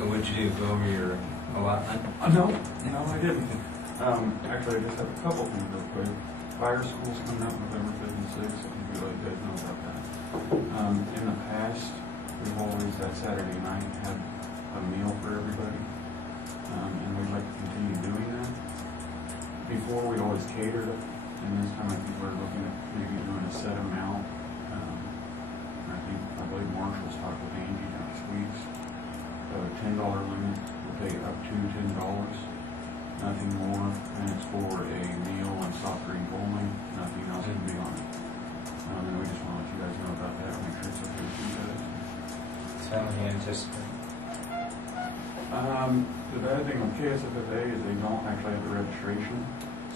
So what'd you do, go over your allotment? No, I didn't. Actually, I just have a couple things real quick. Fire school's coming up November 5th and 6th. I think you guys know about that. In the past, we've always, that Saturday night, had a meal for everybody. And we'd like to continue doing that. Before, we always catered it, and this time I think we're looking at maybe doing a set amount. I believe Marshall's talked with Angie next week. $10 limit, we'll pay up to $10, nothing more, and it's for a meal and soft drink only, nothing else can be on it. And we just want to let you guys know about that, make sure it's okay with you guys. So how many anticipate? The bad thing with KSFFA is they don't actually have the registration,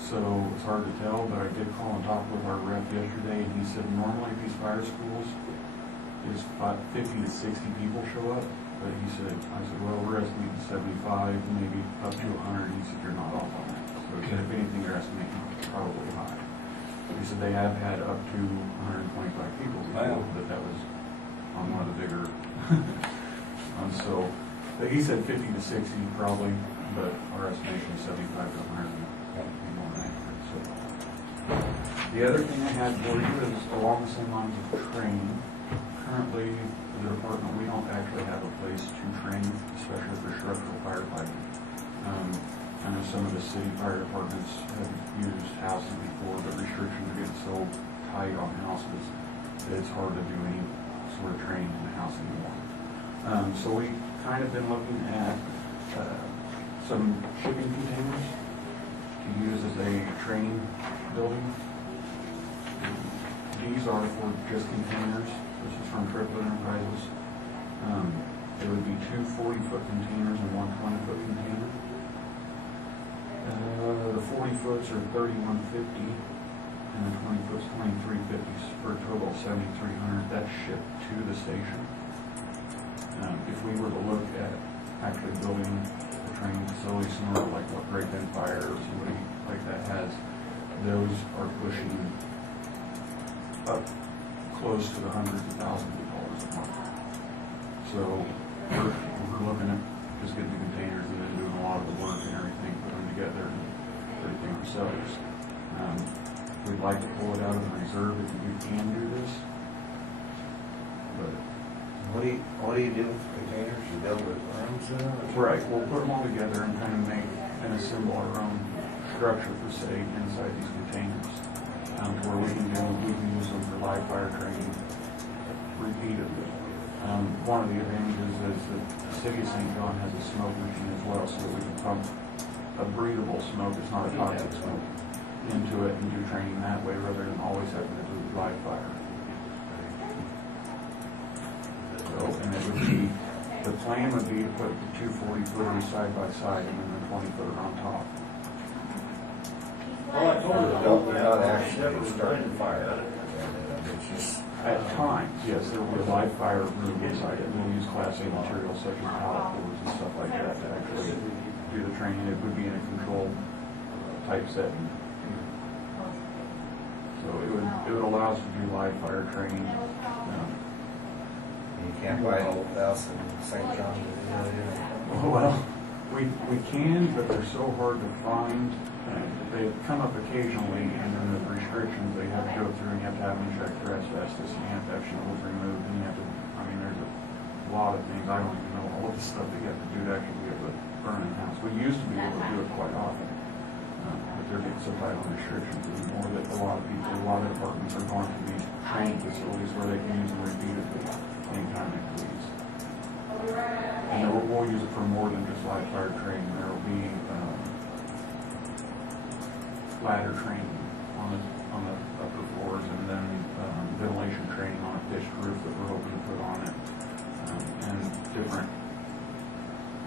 so it's hard to tell, but I did call and talk with our rep yesterday, and he said normally these fire schools is 50 to 60 people show up, but he said, I said, well, we're estimating 75, maybe up to 100. He said, you're not off on that. So he said, if anything, you're estimating probably high. He said they have had up to 125 people before, but that was on one of the bigger. So he said 50 to 60 probably, but our estimation is 75 to 100. Be more accurate. So the other thing I had for you is along the same lines of training. Currently, the department, we don't actually have a place to train, especially for structural firefighting. I know some of the city fire departments have used housing before, but restrictions are getting so tight on houses that it's hard to do any sort of training in the house anymore. So we kind of been looking at some shipping containers to use as a training building. These are for just containers. This is from Triple Enterprises. It would be 2 40-foot containers and 1 20-foot container. The 40-foots are $31.50, and the 20-foots $23.50 for a total of $7,300. That's shipped to the station. If we were to look at actually building a training facility similar like what Great Bend Fire or somebody like that has, those are pushing up close to the hundreds of thousands of dollars a month. So we're looking at just getting the containers and then doing a lot of the work and everything, put them together and everything ourselves. We'd like to pull it out of the reserve if we can do this. But what do you do with containers? You build with rooms in them? right, we'll put them all together and kind of make and assemble our own structure per se inside these containers. Where we can use them for live fire training repeatedly. One of the advantages is that the city of St. John has a smoke machine as well, so that we can pump a breathable smoke, it's not a toxic smoke, into it and do training that way rather than always having to do live fire. So, and it would be, the plan would be to put the 2 40-footers side by side and then the 20-footer on top. Well, I told her don't not actually start the fire. It's just At times, yes, there will be a live fire room inside it. We'll use Class A materials such as pallet boards and stuff like that to actually do the training. It would be in a controlled type setting. So it would allow us to do live fire training. you can't buy an old house in St. John to do that. Well, we can, but they're so hard to find. They come up occasionally, and then the restrictions they have to go through, and you have to have them checked for asbestos, and you have to have shingles removed, and you have to, there's a lot of things. I don't even know all of the stuff that you have to do to actually be able to burn in a house. We used to be able to do it quite often, but they're getting so tight on restrictions anymore that a lot of departments are going to these training facilities where they can use them repeatedly anytime they please. And we'll use it for more than just live fire training. There will be ladder training on the upper floors, and then ventilation training on a pitched roof that we're hoping to put on it, and different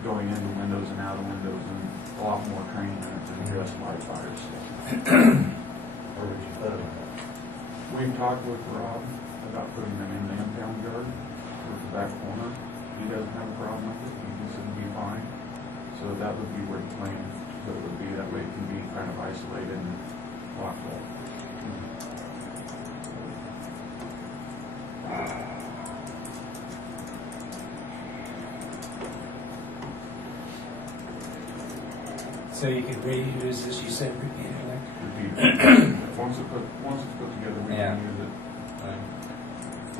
going into windows and out of windows, and a lot more training in it than just live fires. Where would you put them? We've talked with Rob about putting them in the impound yard or the back corner. He doesn't have a problem with it. He thinks it'll be fine. So that would be where the plan would be. That way it can be kind of isolated and locked up. So you could reuse this, you said repeatedly? Repeat. Once it's put together, we Yeah. can use it. Right.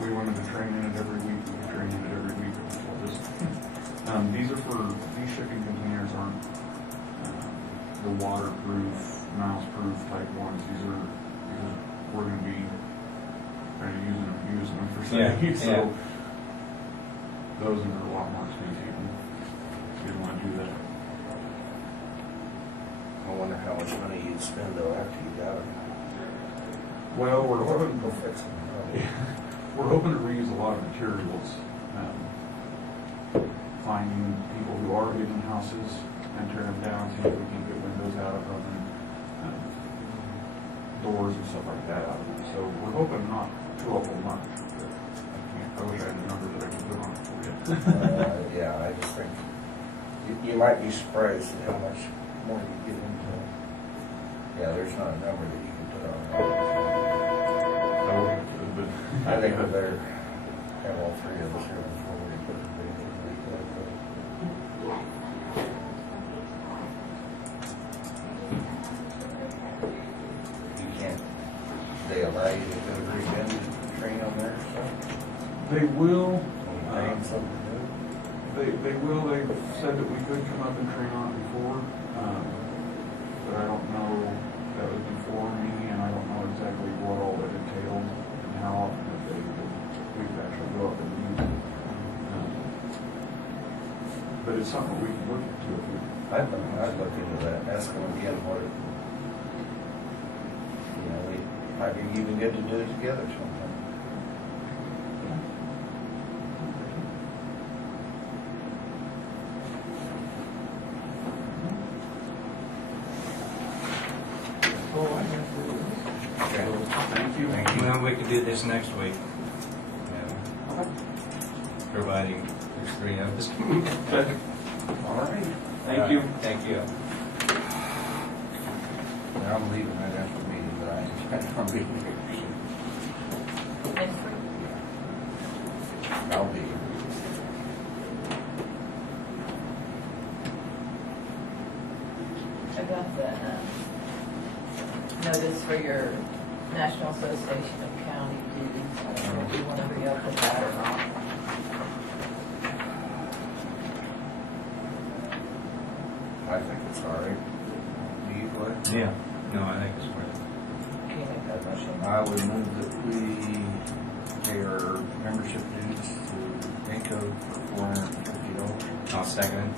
We wanted to train in it every week, we train in it every week. These shipping containers aren't the waterproof, mouse-proof type ones. We're gonna be kind of using them for safety, Yeah, so yeah. those are a lot more expensive. We don't wanna do that. I wonder how much money you'd spend though after you got it. Well, we're hoping, Go fix them. we're hoping to reuse a lot of materials. Finding people who are in houses and tear them down, see if we can get windows out of them, and doors and stuff like that out of them. So we're hoping not too awful much. But I wish I had a number that I could put on it for you. Yeah, I just think you might be surprised at how much more you get into it. Yeah, there's not a number that you can put on that. I wish I could, but I think we better have all three of us here before we put the big one. You can't, they allow you to go weekend train on there, so they will. when you paying something to do. They will. They've said that we could come up and train on it before, but I don't know. That was before me, and I don't know exactly what all it entailed and how often that we could actually go up and use it. But it's something we can look into if we. I'd look into that, ask them again what it, we might be even good to do it together sometime. Okay. Thank you. Thank you. Well, we could do this next week. Yeah. Providing there's three of us. All right. Thank you. Thank you. Now I'm leaving right after the meeting, but I'm being here. Next week? I'll be here. I got the notice for your National Association of County duties. I don't know if you want to re-up with that or not. I think it's all right. Do you, Glenn? Yeah. No, I think it's worth it. Can you make that motion? I would move that we pay our membership dues to NACO for $450. I'll second it.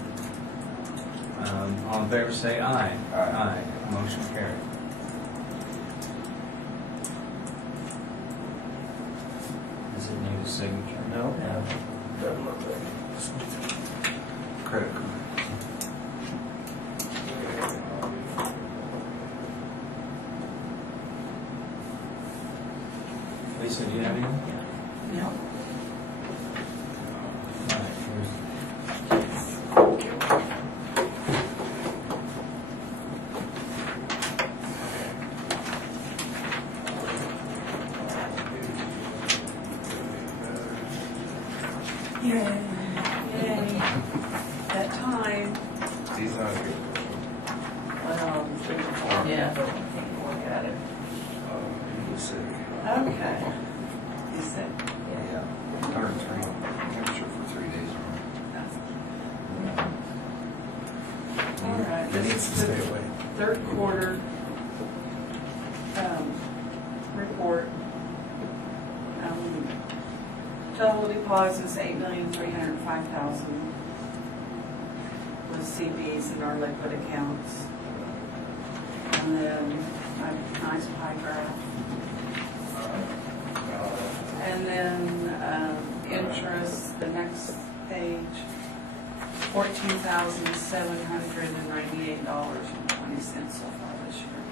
All in favor say aye. Aye. Motion carried. Does it need a signature? No. Doesn't look like it. Credit card. Lisa, do you have anything? No. All right, here's- Yay. Yay. That time. He's not here. Yeah, but we can look at it. He's sick. Okay. You said, Yeah. 103. Temperature for 3 days. all right, He this needs is to the stay away. third quarter report. Total deposits, $8,305,000 with CBs in our liquid accounts. And then a nice pie graph. And then interest, the next page, $14,798.20 so far this year.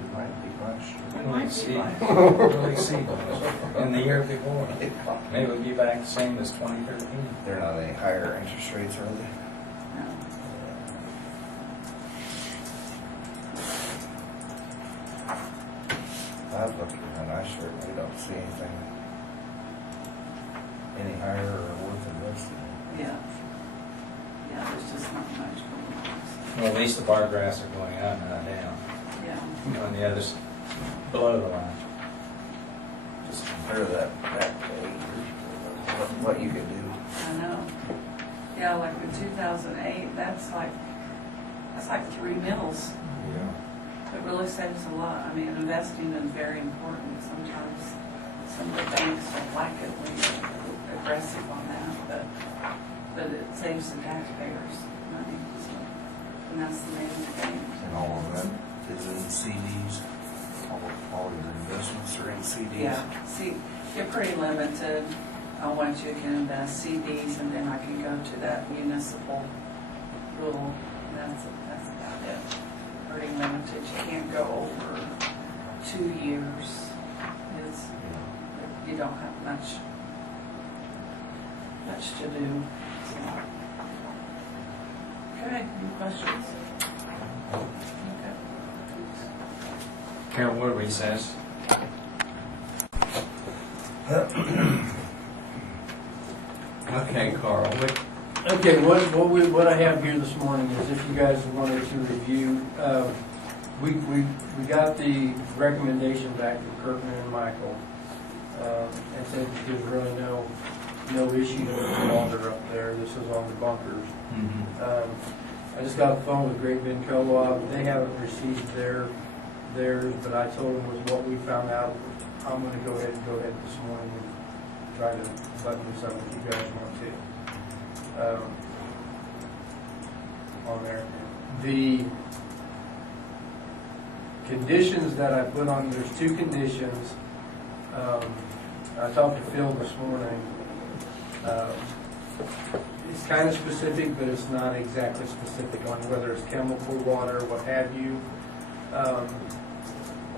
It might be much. Really see in the year before. Maybe we'll be back the same as 2013. They're not any higher interest rates, are they? No. I've looked and I certainly don't see anything any higher or worth investing in. Yeah. Yeah, yeah, there's just not much going on. Well, at least the bar graphs are going up, not down. Yeah, On the others, below the line. Just compare that page, what you could do. I know. Yeah, like in 2008, that's like 3 mills. Yeah. It really saves a lot. I mean, investing is very important. Sometimes some of the banks don't like it when you're aggressive on that, but it saves the taxpayers money. So, and that's the name of the game. And all of that is in CDs. All your investments are in CDs. Yeah, see, you're pretty limited on what you can invest CDs, and then I can go to that municipal rule. That's about it. Pretty limited. You can't go over 2 years. You don't have much to do. So. Okay, any questions? Okay. Carol, what recess? Okay, Carl. Okay, what I have here this morning is if you guys wanted to review, we got the recommendation back from Kirkman and Michael, and said there's really no issue with the water up there. This is on the bunkers. I just got a phone with Great Bend Co-op. They haven't received theirs, but I told them was what we found out. I'm going to go ahead this morning and try to button this up if you guys want to. On there. The conditions that I put on, there's 2 conditions. I talked to Phil this morning. It's kind of specific, but it's not exactly specific on whether it's chemical, water, what have you.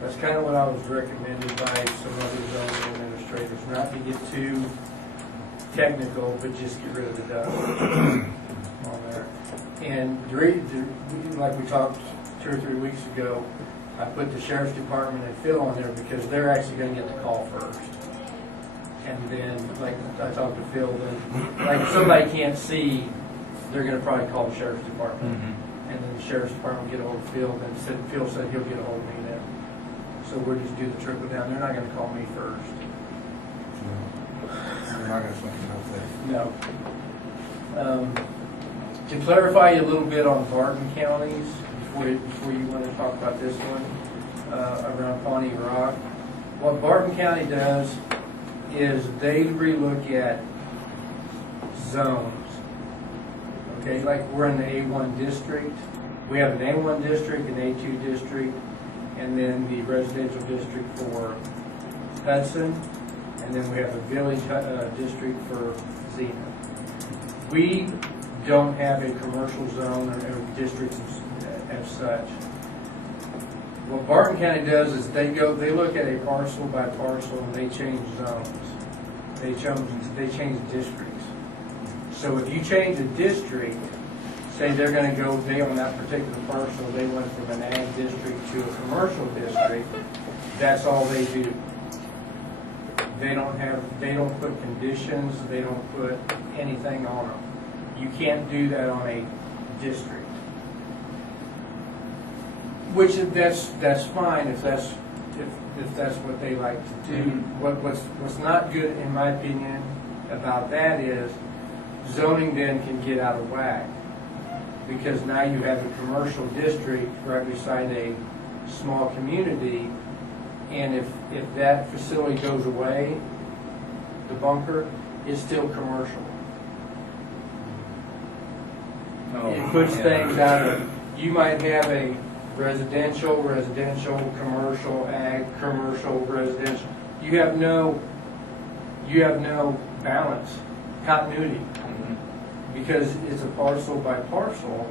That's kind of what I was recommended by some other zoning administrators, not to get too technical, but just get rid of the dust on there. And like we talked 2 or 3 weeks ago, I put the sheriff's department and Phil on there because they're actually going to get the call first. And then, like I talked to Phil, then like if somebody can't see, they're going to probably call the sheriff's department. And then the sheriff's department will get a hold of Phil, and Phil said he'll get a hold of me then. So we'll just do the trickle down. They're not going to call me first. You're not going to think about that. No. To clarify a little bit on Barton counties, before you want to talk about this one, around Pawnee Rock, what Barton County does is they relook at zones. Okay, like we're in the A1 district. We have an A1 district, an A2 district, and then the residential district for Hudson, and then we have a village district for Xena. We don't have a commercial zone or districts as such. What Barton County does is they look at a parcel by parcel and they change zones. They change districts. So if you change a district, say they're going to go, they on that particular parcel, they went from an ag district to a commercial district, that's all they do. They don't put conditions, they don't put anything on them. You can't do that on a district. Which that's fine if that's what they like to do. What's not good in my opinion about that is zoning then can get out of whack. Because now you have a commercial district right beside a small community, and if that facility goes away, the bunker is still commercial. It puts things out of, you might have a residential, commercial, ag, commercial, residential. You have no balance, continuity. Because it's a parcel by parcel,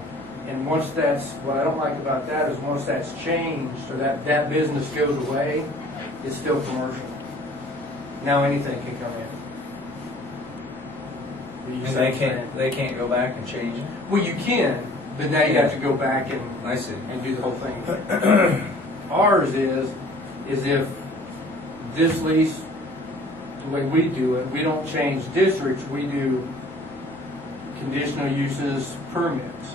and once that's, what I don't like about that is once that's changed, or that business goes away, it's still commercial. Now anything can come in. And they can't go back and change it? Well, you can, but now you have to go back and I see. and do the whole thing. Ours is if this lease, the way we do it, we don't change districts, we do conditional uses permits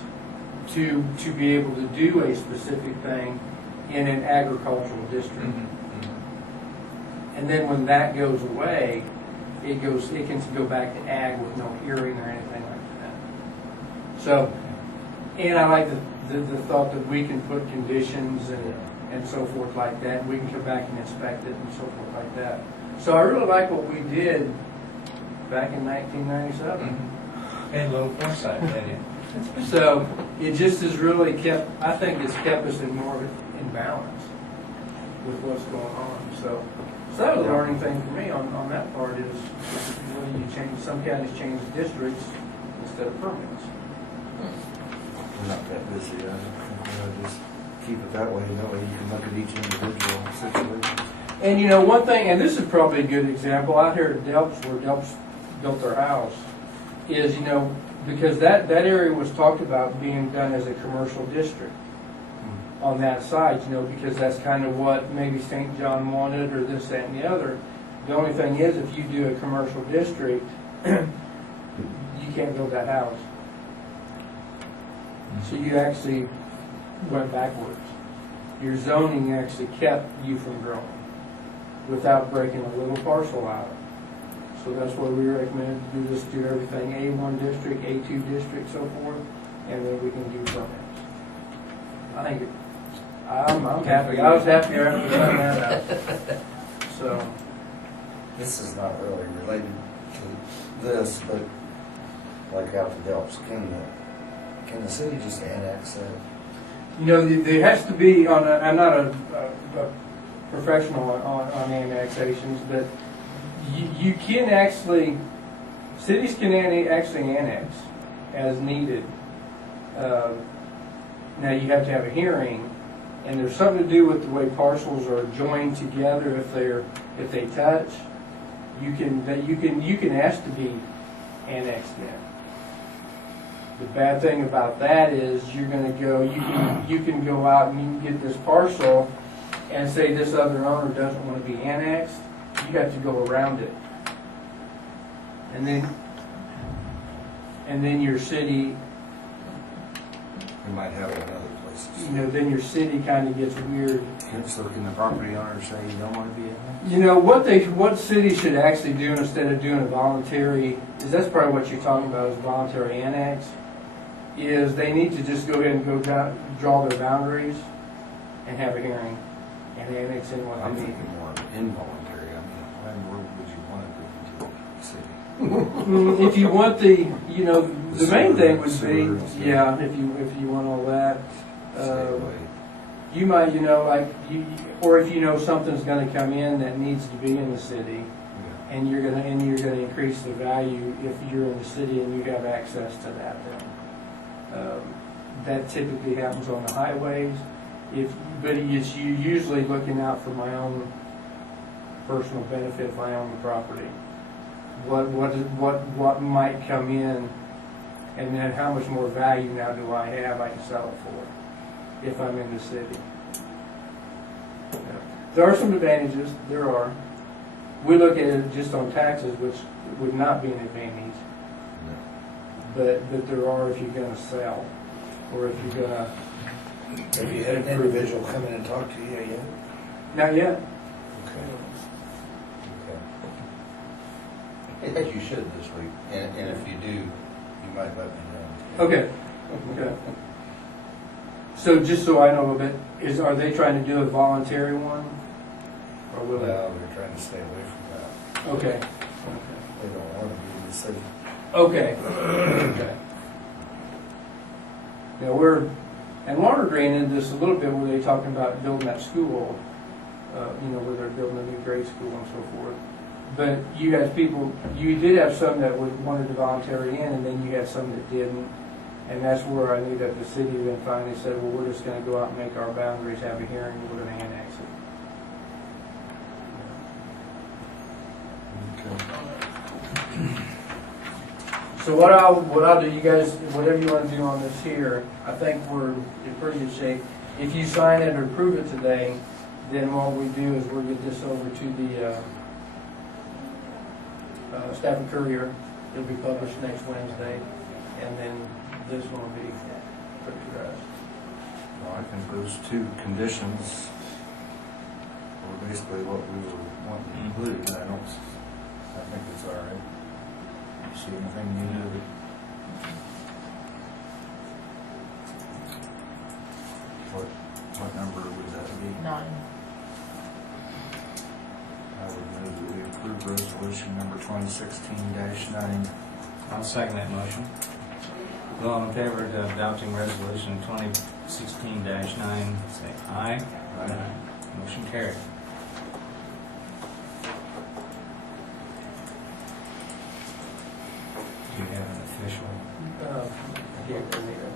to be able to do a specific thing in an agricultural district. And then when that goes away, it can go back to ag with no hearing or anything like that. So, and I like the thought that we can put conditions and so forth like that, and we can come back and inspect it and so forth like that. So I really like what we did back in 1997. Had a little foresight, didn't you? So it just has really kept, I think it's kept us in more in balance with what's going on. So that was a learning thing for me on that part is when you change, some counties change districts instead of permits. We're not that busy, just keep it that way, that way you can look at each individual situation. And you know, one thing, and this is probably a good example, out here at Delps, where Delps built their house, is, you know, because that area was talked about being done as a commercial district on that side, you know, because that's kind of what maybe St. John wanted, or this, that, and the other. The only thing is, if you do a commercial district, you can't build that house. So you actually went backwards. Your zoning actually kept you from growing without breaking a little parcel out. So that's why we recommended to do this, do everything A1 district, A2 district, so forth, and then we can do permits. I think I'm happy. I was happy after we found that out. So This is not really related to this, but like out to Delps, can the city just annex that? you know, there has to be on. I'm not a professional on annexations, but you can actually, cities can actually annex as needed. Now you have to have a hearing, and there's something to do with the way parcels are joined together. If they touch, you can ask to be annexed in. The bad thing about that is you're going to go. You can go out and you can get this parcel, and say this other owner doesn't want to be annexed. You have to go around it, and then your city. We might have it in other places. You know, then your city kind of gets weird. So can the property owner say you don't want to be in there? You know, what cities should actually do instead of doing a voluntary, is that's probably what you're talking about, is voluntary annex, is they need to just go ahead and go down, draw their boundaries and have a hearing and annex in what I'm they need. thinking more of involuntary. I mean, why in the world would you want to go into a city? If you want you know, the main thing would Sewer, be, yeah, if you want all that. Stay away. You might, you know, or if you know something's going to come in that needs to be in the city, Yeah. and you're going to increase the value if you're in the city and you have access to that. Then that typically happens on the highways. But it's usually looking out for my own personal benefit if I own the property. What might come in, and then how much more value now do I have I can sell it for if I'm in the city. Yeah. There are some advantages, there are. We look at it just on taxes, which would not be an advantage, but there are if you're going to sell, or if you're going to. Have you had an individual come in and talk to you yet? Not yet. Okay. Yeah, you should this week, and if you do, you might let me know. Okay. Okay. So just so I know a little bit, are they trying to do a voluntary one? Or will they? Well, they're trying to stay away from that. Okay. They don't want to be in the city. Okay. Okay. Now and Water Green did this a little bit where they're talking about building that school, you know, where they're building a new grade school and so forth. But you did have some that wanted to voluntary in, and then you had some that didn't. And that's where I knew that the city then finally said, well, we're just going to go out and make our boundaries, have a hearing, and we're going to annex it. Okay. So what I'll do, you guys, whatever you want to do on this here, I think we're in pretty good shape. If you sign it or approve it today, then what we do is we'll get this over to the Stafford Courier. It'll be published next Wednesday. and then this one will be put to rest. Well, I think those two conditions were basically what we were wanting to include. I think it's all right. See anything needed? What number would that be? 9. I would move that we approve resolution number 2016-9. I'll second that motion. All in favor of adopting resolution 2016-9, say aye. Aye. Motion carried. Do you have an official? Yeah, go there.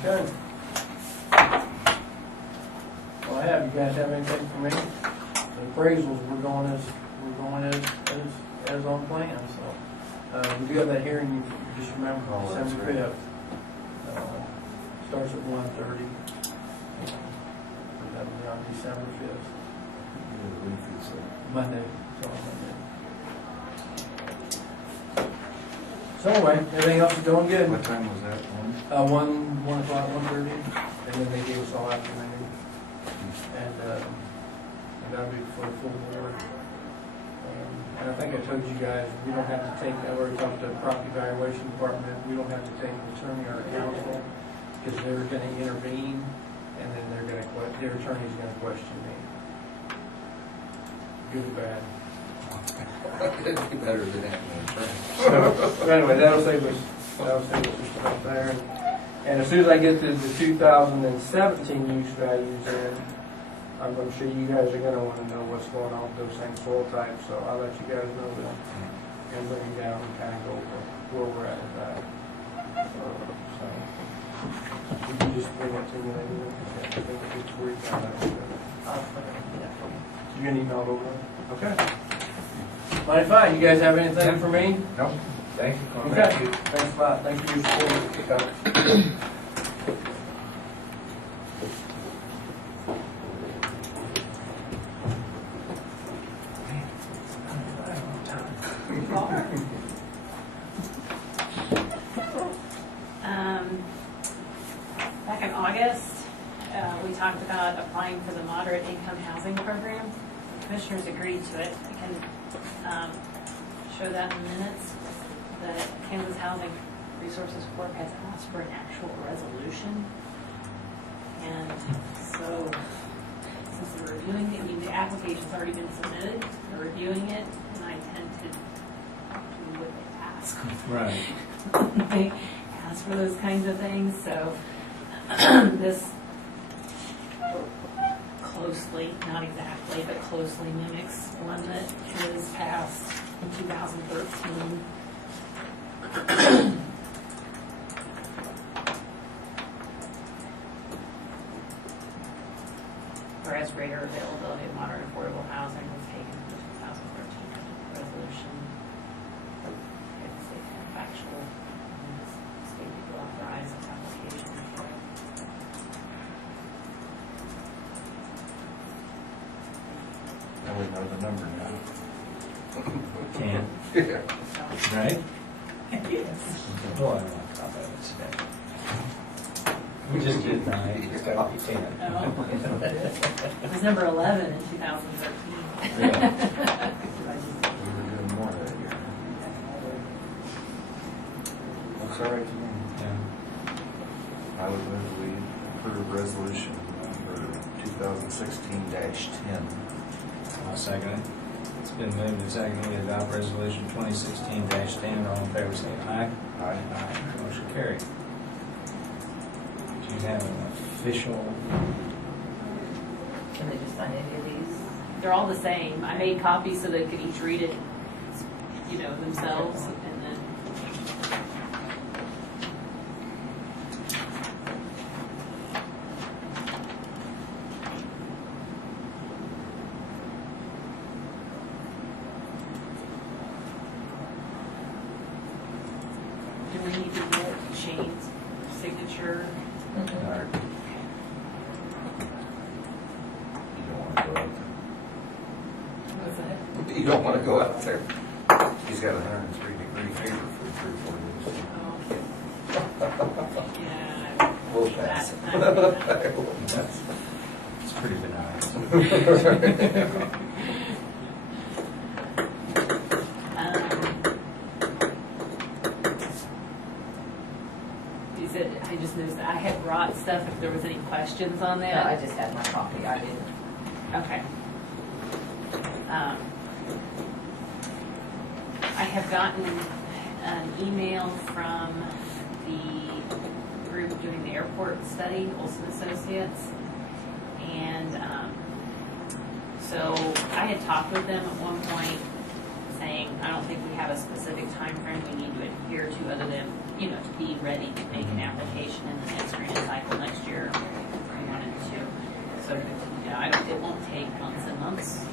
Okay. Well, I have, you guys have anything for me? The appraisals, we're going as on plan, so. We do have that hearing, you just remember, Oh, that's December right. 5th. Starts at 1:30. That'll be on December 5th, Monday, it's on Monday. So anyway, everything else is going good. What time was that one? 1 o'clock, 1:30, and then they gave us all afternoon. And that'll be for the full board. And I think I told you guys, we don't have to take, I already talked to the property valuation department, we don't have to take an attorney or a counsel, because they're gonna intervene, and then their attorney's gonna question me. Good or bad. It'd be better than that. So anyway, that'll save us just about there. And as soon as I get the 2017 use values in, I'm sure you guys are gonna wanna know what's going on with those same soil types, so I'll let you guys know that and bring it down and kind of go over where we're at with that. So, you can just bring it to me later. Before you find out. You gonna email it over? Okay. Mighty fine. You guys have anything for me? Nope. Thank you. Okay. Thanks a lot. Thanks for your support. Back in August, we talked about applying for the moderate income housing program. The commissioners agreed to it. I can show that in minutes. The Kansas Housing Resources Corp has asked for an actual resolution. And so, since they're reviewing it, I mean, the application's already been submitted, they're reviewing it, and I tend to do what they ask. Right. They ask for those kinds of things, so this closely, not exactly, but closely mimics one that was passed in 2013. Whereas greater availability of modern affordable housing was taken from the 2013 resolution. It's a factual, state people authorize this application. Now we know the number now. 10. Yeah. Right? Yes. Boy, I want to talk about it today. We just did 9, it's got to be 10. Oh. It was number 11 in 2013. We were doing more that year. Looks all right to me. Yeah. I would move we approve resolution number 2016-10. I'll second it. It's been moved and seconded to adopt resolution 2016-10. All in favor, say aye. Aye. Motion carried. Do you have an official? Can they just sign any of these? They're all the same. I made copies so they could each read it, themselves, and then. Do we need to get Shane's signature? What's that? You don't want to go out there. He's got a 103-degree fever for 3-4 days. Yeah. We'll pass. It's pretty benign. I just noticed that I had brought stuff if there was any questions on No, I that. just had my copy, I didn't. Okay. I have gotten an email from the group doing the airport study, Olson Associates. And so I had talked with them at one point saying, I don't think we have a specific time frame we need to adhere to other than, to be ready to make an application in the next grant cycle next year if we wanted to. So, it won't take months and months.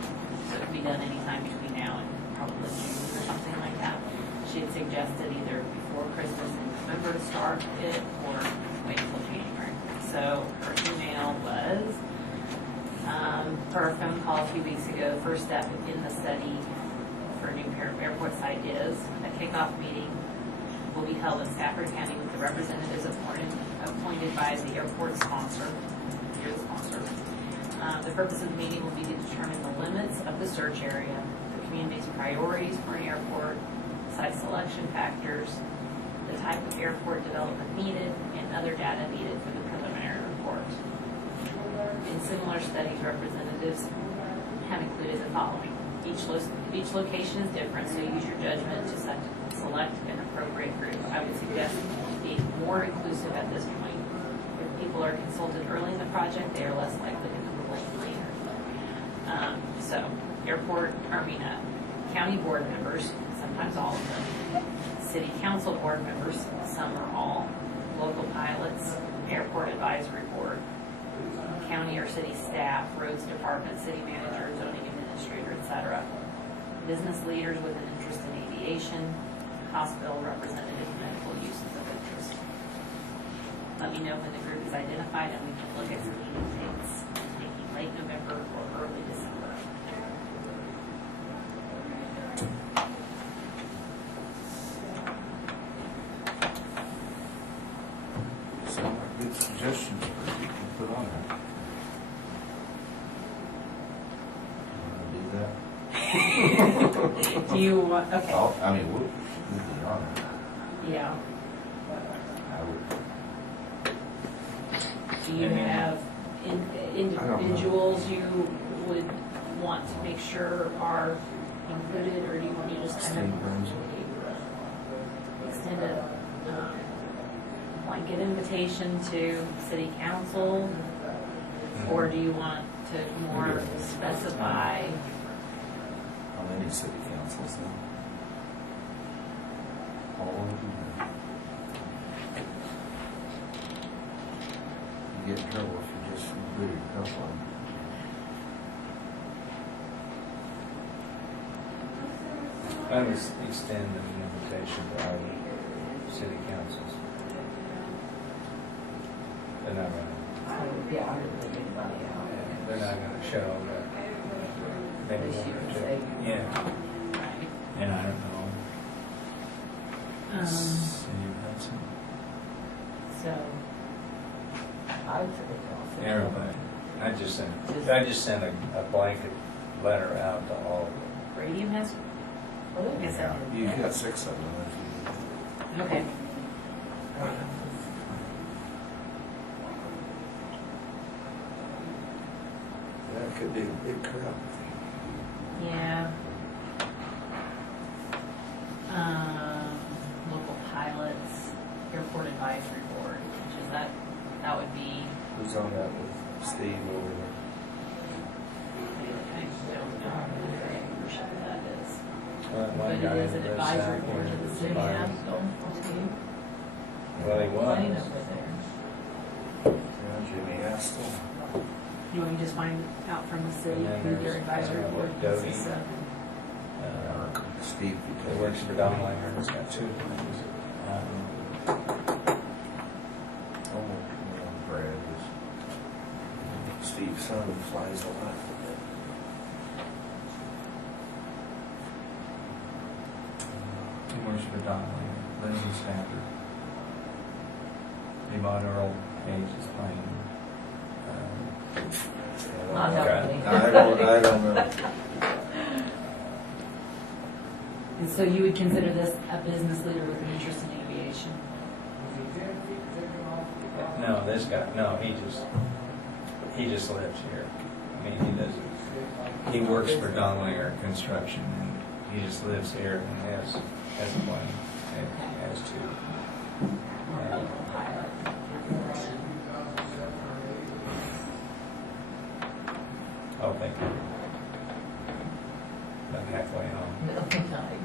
So it can be done anytime between now and probably June or something like that. She had suggested either before Christmas in November to start it or wait until January. So her email was, per a phone call a few weeks ago, the first step in the study for a new airport site is a kickoff meeting will be held in Stafford County with the representatives appointed by the airport sponsor. You're the sponsor. The purpose of the meeting will be to determine the limits of the search area, the community's priorities for an airport, site selection factors, the type of airport development needed, and other data needed for the preliminary report. In similar studies, representatives have included the following. Each location is different, so use your judgment to select an appropriate group. I would suggest being more inclusive at this point. If people are consulted early in the project, they are less likely to complain later. County board members, sometimes all of them, city council board members, some or all, local pilots, airport advisory board, county or city staff, roads department, city manager, zoning administrator, etc. Business leaders with an interest in aviation, hospital representative, medical uses of interest. Let me know when the group is identified and we can look at some meeting dates, maybe late November or early December. Sound like good suggestions for you to put on there. Do you want, okay, We'll be on it. yeah. I would. Do you have individuals you would want to make sure are included, or do you want to just kind Steve of Burns. extend a blanket invitation to city council? Or do you want to more specify? On any city councils then. All of them. You get in trouble if you just include a couple of them. I would extend an invitation to all the city councils. They're not gonna, Yeah, I didn't leave anybody out. they're not gonna show, but maybe They one should or say. two. Yeah, and I don't know. City of Hudson. So, I would say they all say. Everybody. I just sent a blanket letter out to all of them. Radium has, I guess I did. You got 6 of them. Okay. That could be a big crowd. Yeah, he's on that with Steve over there. One But it guy is an that lives advisory out board here to the is city fire. council. Well, he Plain was. over there. Yeah, Jimmy Astle. You want me to just find out from the city And then who their there's, advisory board Doty. consists of? Steve. He works for Don Langer, he's got two things. Brad is Steve's son flies a lot. He works for Don Langer, lives in Stanford. He bought Earl Page's plane. Not helping me. I don't know. And so you would consider this a business leader with an interest in aviation? No, this guy, no, he just lives here. I mean, he doesn't, he works for Don Langer Construction, and he just lives here and has a plane, has two. Oh, thank you. About halfway home. Middle of the night.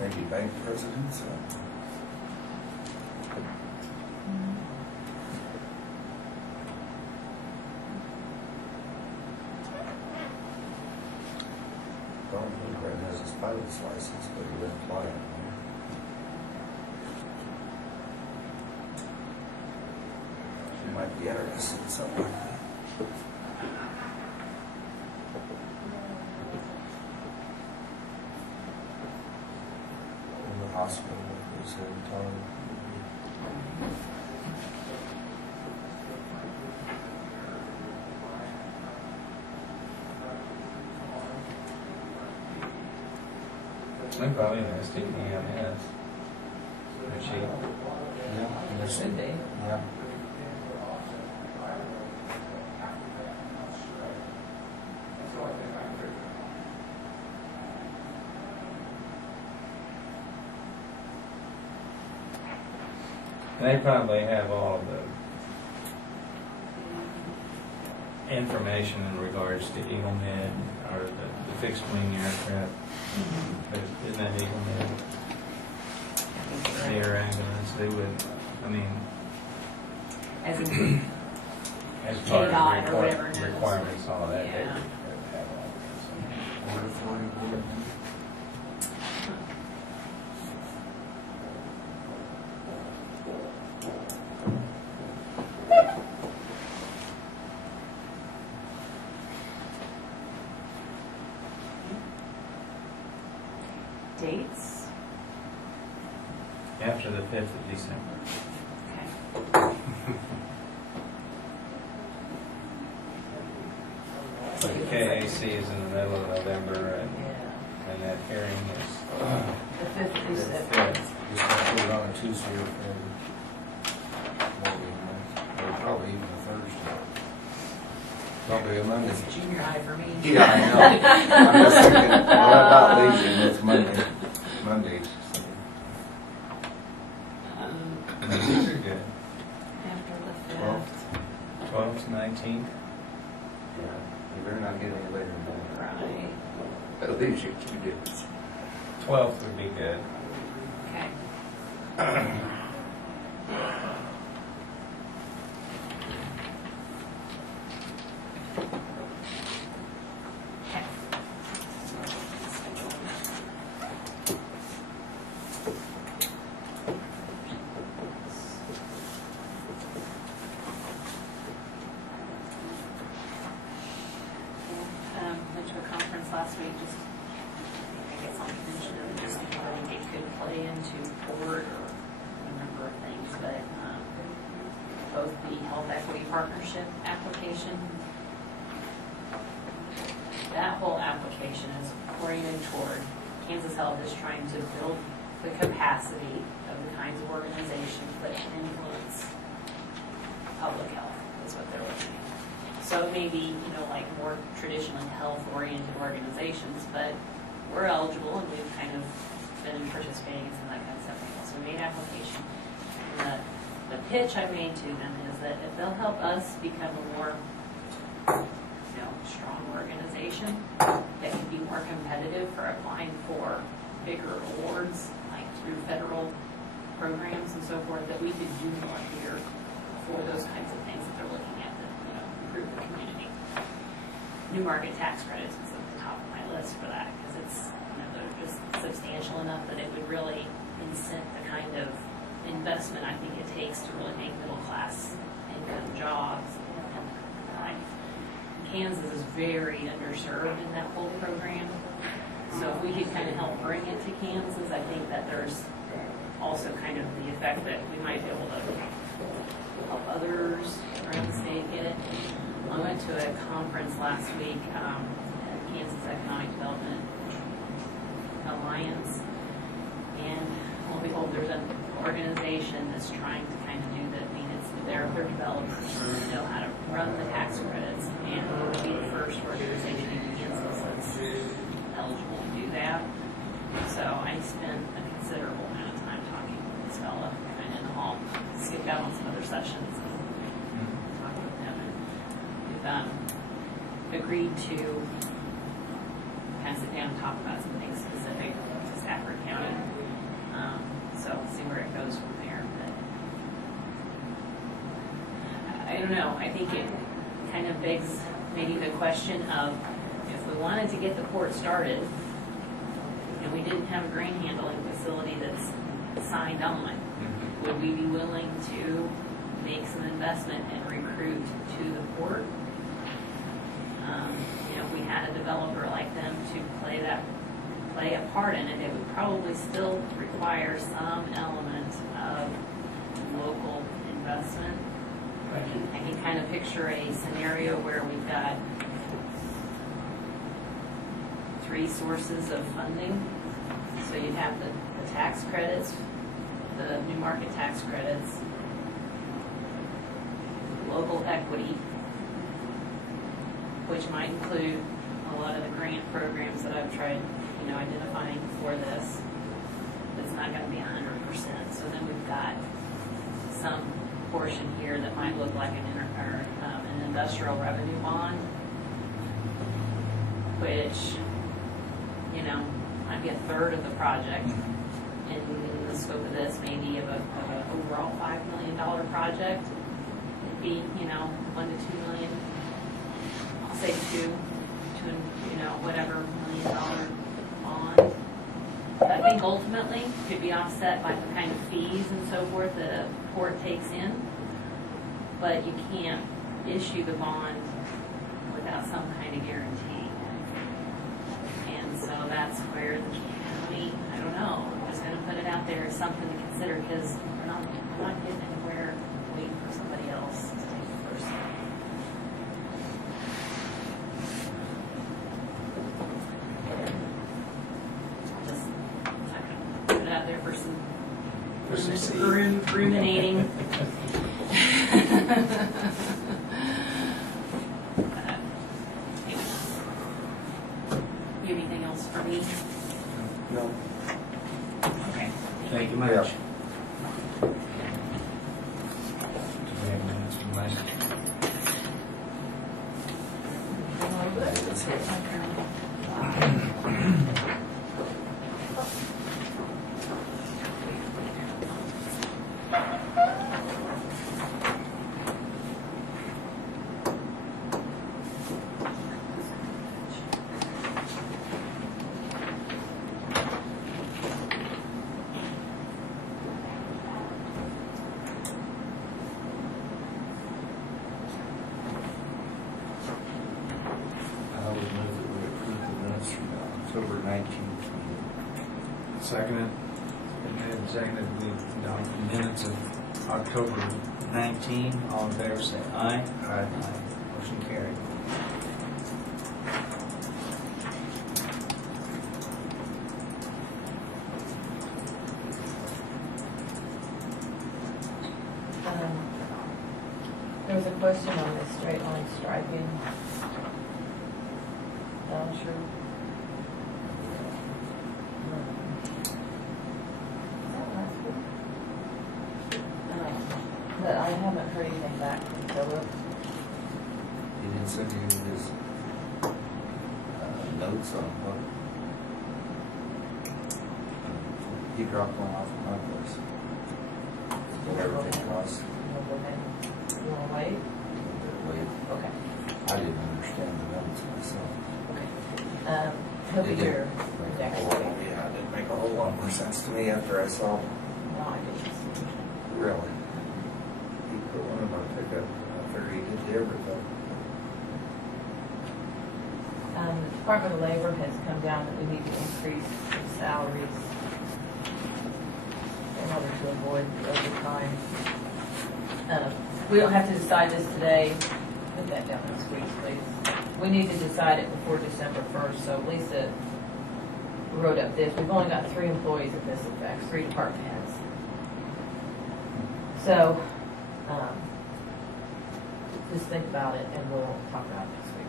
Maybe bank president, so. Don Brad has his pilot's license, but he wouldn't fly it. He might be interested in something like that. In the hospital, they said, Tom. They probably has TPMS. Or she, Yeah. Should be. Yeah. they probably have all of the information in regards to Eagle Med, or the fixed wing aircraft. Isn't that Eagle Med? The air ambulance, they would, I mean, As in, as part of KDOT the or whatever it is. requirements, all of that, they Yeah. would have all Order 44. dates? that. After the 5th of December. Okay. The KAC is in the middle of November, Yeah. and that hearing is The 5th of the December. 5th. Just gonna put it on a Tuesday or Friday. Or probably even a Thursday. Probably a Monday. It's junior high for me. Yeah, I know. I'm just thinking, well, not Legion, it's Monday. Mondays. These are good. After the 5th. 12th, 19th. Yeah, you better not get any later than that. Right. That leaves you 2 days. 12th would be good. Okay. Okay. Went to a conference last week, just, I guess I'll mention it, just because I think it could play into board or a number of things, but, both the health equity partnership application, that whole application is oriented toward Kansas Health is trying to build the capacity of the kinds of organizations that can influence public health, is what they're looking at. So it may be, like more traditionally health-oriented organizations, but we're eligible and we've kind of been participating in some of that kind of stuff. So we made an application. And the pitch I made to them is that if they'll help us become a more, strong organization that can be more competitive for applying for bigger awards, like through federal programs and so forth, that we could do more here for those kinds of things that they're looking at that, improve the community. New market tax credits is at the top of my list for that, because it's, they're just substantial enough that it would really incent the kind of investment I think it takes to really make middle class income jobs in life. Kansas is very underserved in that whole program. So if we could kind of help bring it to Kansas, I think that there's also kind of the effect that we might be able to help others around the state get it. I went to a conference last week at Kansas Economic Development Alliance, and lo and behold, there's an organization that's trying to kind of do that. I mean, they're developers who know how to run the tax credits, and we'll be the first organization in Kansas that's eligible to do that. So I spent a considerable amount of time talking with this fella kind of in the hall, skipped out on some other sessions and talked with him. And we've agreed to kind of sit down and talk about some things specific to Stafford County. So we'll see where it goes from there. But I don't know. I think it kind of begs maybe the question of, if we wanted to get the port started and we didn't have a grain handling facility that's signed on, would we be willing to make some investment and recruit to the port? If we had a developer like them to play a part in it, it would probably still require some element of local investment. I can kind of picture a scenario where we've got 3 sources of funding. So you'd have the tax credits, the new market tax credits, local equity, which might include a lot of the grant programs that I've tried, identifying for this. It's not going to be 100%. So then we've got some portion here that might look like an industrial revenue bond, which, might be a third of the project. And in the scope of this, maybe of an overall $5 million project, it'd be, 1 to 2 million. I'll say two, whatever $1 million bond. I think ultimately could be offset by the kind of fees and so forth that a port takes in, but you can't issue the bond without some kind of guarantee. And so that's where the county, I don't know, I'm just going to put it out there as something to consider, because we're not getting anywhere waiting for somebody else to take the first step. Out there for some ruminating. You have anything else for me? No. Okay, thank you much. Yeah. Do we have minutes from last? I would move that we approve the minutes from October 19th. Seconded. Been made and seconded. We adopt the minutes of October 19. All in favor, say aye. Aye. Motion carried. There was a question on the straight line striping. Sure. But I haven't heard anything back He didn't send you his notes on what he dropped one off at my place. What everything costs. You wanna wait? Wait, Okay. I didn't understand the notes myself. He'll be here Make a next whole- week. Yeah, it didn't make a whole lot more sense to me after I saw, No, I didn't. really. He put one in my pickup, I figured he did everything. The Department of Labor has come down that we need to increase salaries in order to avoid the overtime. We don't have to decide this today. Put that down next week, please. We need to decide it before December 1st, so Lisa wrote up this. We've only got 3 employees that this affects, 3 department heads. So, just think about it and we'll talk about it next week.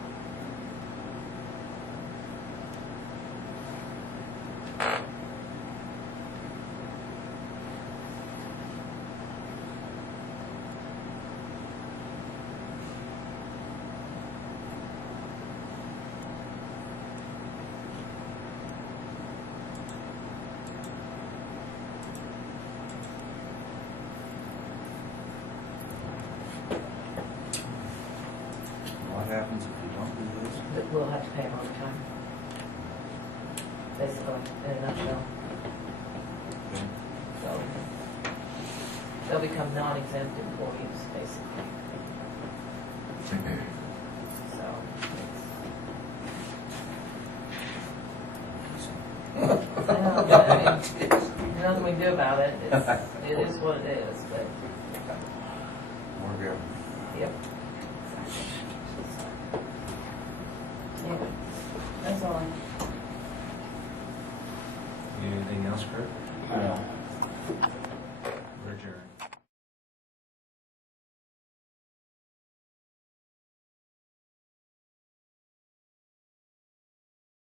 What happens if you don't do this? But we'll have to pay them overtime. Basically, in a nutshell. So, they'll become non-exempt employees, basically. So, there's nothing we can do about it. It is what it is, but, More go. yep. Anyway, that's all. Anything else, Kurt? Yeah. We're adjourned.